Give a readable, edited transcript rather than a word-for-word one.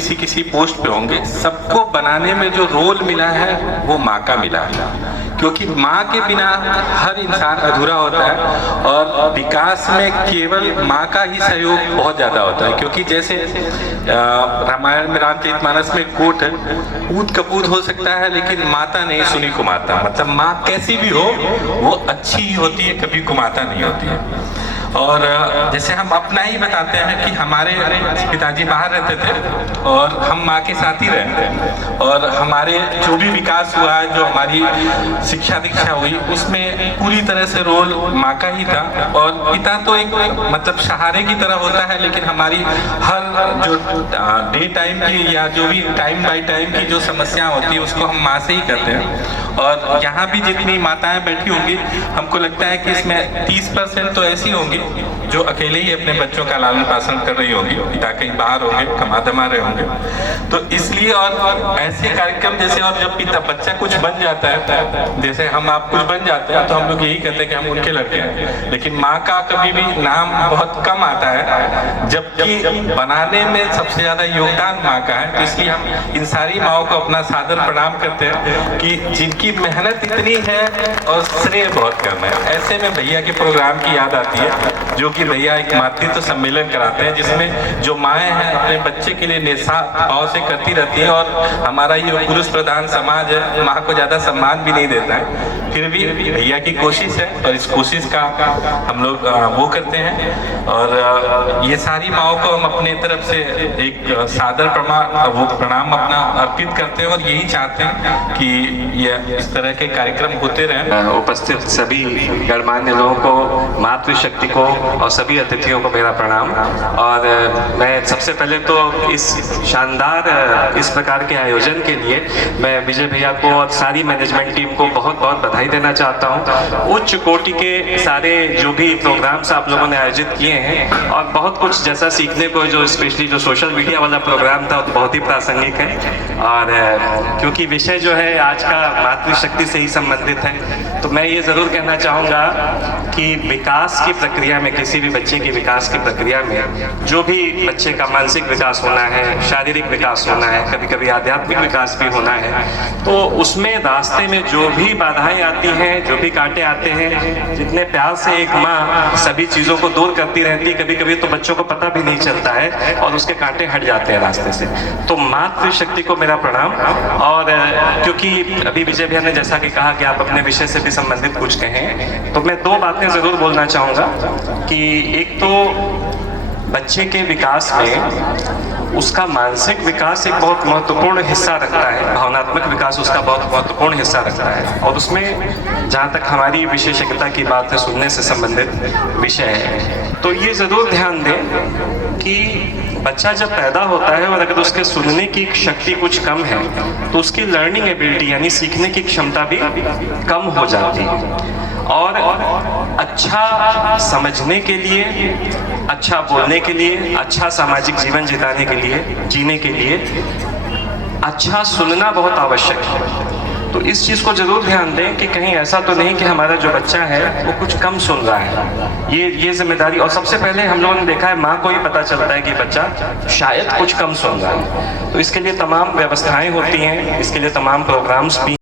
किसी किसी पोस्ट पे होंगे, सबको बनाने में जो रोल मिला है वो माँ का मिला है, क्योंकि माँ के बिना हर इंसान अधूरा होता है और विकास में केवल माँ का ही सहयोग बहुत ज़्यादा होता है। क्योंकि जैसे रामायण में रामचरितमानस में कोट है, ऊत कपूत हो सकता है लेकिन माता नहीं सुनी कुमाता, मतलब माँ कैसी भी हो वो अच्छी ही होती है, कभी कुमाता नहीं होती है। और जैसे हम अपना ही बताते हैं कि हमारे पिताजी बाहर रहते थे और हम माँ के साथ ही रहे, और हमारे जो भी विकास हुआ है, जो हमारी शिक्षा दीक्षा हुई, उसमें पूरी तरह से रोल माँ का ही था। और पिता तो एक मतलब सहारे की तरह होता है, लेकिन हमारी हर जो डे टाइम की या जो भी टाइम बाई टाइम की जो समस्या होती है उसको हम माँ से ही करते हैं। और यहाँ भी जितनी माताएं बैठी होंगी, हमको लगता है कि इसमें 30% तो ऐसी होंगी जो अकेले ही अपने बच्चों का लालन पालन कर रही होंगी, पिता कहीं बाहर होंगे, कमा धमा रहे होंगे। तो इसलिए और ऐसे कार्यक्रम जैसे, और जब पिता बच्चा कुछ बन जाता है, जैसे हम आप कुछ बन जाते हैं तो हम लोग यही कहते हैं कि हम उनके लड़के हैं, लेकिन माँ का कभी भी नाम बहुत कम आता है, जबकि बनाने में सबसे ज्यादा योगदान माँ का है। तो इसलिए हम इन सारी माँओं को अपना सादर प्रणाम करते हैं कि जिनकी मेहनत इतनी है और श्रेय बहुत कम है। ऐसे में भैया के प्रोग्राम की याद आती है, जो कि भैया एक मातृत्व सम्मेलन कराते हैं, जिसमें जो माएँ हैं अपने बच्चे के लिए निस्वार्थ भाव से करती रहती हैं। और हमारा ये पुरुष प्रधान समाज है, माँ को ज़्यादा सम्मान भी नहीं देता है, फिर भी भैया की कोशिश है और इस कोशिश का हम लोग वो करते हैं। और ये सारी माँओं को हम अपने तरफ से एक सादर प्रणाम अपना अर्पित करते हैं और यही चाहते हैं कि ये इस तरह के कार्यक्रम होते रहें। उपस्थित सभी गणमान्य लोगों को, मातृशक्ति को और सभी अतिथियों को मेरा प्रणाम। और मैं सबसे पहले तो इस शानदार इस प्रकार के आयोजन के लिए मैं विजय भैया को और सारी मैनेजमेंट टीम को बहुत बहुत बधाई देना चाहता हूँ। उच्च कोटि के सारे जो भी प्रोग्राम्स आप लोगों ने आयोजित किए हैं, और बहुत कुछ जैसा सीखने को, जो स्पेशली जो सोशल मीडिया वाला प्रोग्राम था तो बहुत ही प्रासंगिक है। और क्योंकि विषय जो है आज का मातृशक्ति से ही संबंधित है, तो मैं ये ज़रूर कहना चाहूँगा कि विकास की प्रक्रिया में, किसी भी बच्चे की विकास की प्रक्रिया में, जो भी बच्चे का मानसिक विकास होना है, शारीरिक विकास होना है, कभी कभी आध्यात्मिक विकास भी होना है, तो उसमें रास्ते में जो भी बाधाएं आती हैं, जो भी कांटे आते हैं, जितने प्यार से एक माँ सभी चीज़ों को दूर करती रहती है, कभी कभी तो बच्चों को पता भी नहीं चलता है और उसके कांटे हट जाते हैं रास्ते से। तो मातृशक्ति को मेरा प्रणाम। और क्योंकि अभी विजय भैया ने जैसा कि कहा कि आप अपने विषय से भी संबंधित कुछ कहें, तो मैं दो बातें ज़रूर बोलना चाहूँगा कि एक तो बच्चे के विकास में उसका मानसिक विकास एक बहुत महत्वपूर्ण हिस्सा रखता है, भावनात्मक विकास उसका बहुत महत्वपूर्ण हिस्सा रखता है। और उसमें जहाँ तक हमारी विशेषज्ञता की बात है, सुनने से संबंधित विषय है, तो ये ज़रूर ध्यान दें कि बच्चा जब पैदा होता है और अगर उसके सुनने की शक्ति कुछ कम है तो उसकी लर्निंग एबिलिटी यानी सीखने की क्षमता भी कम हो जाती है। और अच्छा समझने के लिए, अच्छा बोलने के लिए, अच्छा सामाजिक जीवन जीने के लिए अच्छा सुनना बहुत आवश्यक है। तो इस चीज़ को जरूर ध्यान दें कि कहीं ऐसा तो नहीं कि हमारा जो बच्चा है वो कुछ कम सुन रहा है। ये जिम्मेदारी, और सबसे पहले हम लोगों ने देखा है माँ को ही पता चलता है कि बच्चा शायद कुछ कम सुन रहा है। तो इसके लिए तमाम व्यवस्थाएं होती हैं, इसके लिए तमाम प्रोग्राम्स भी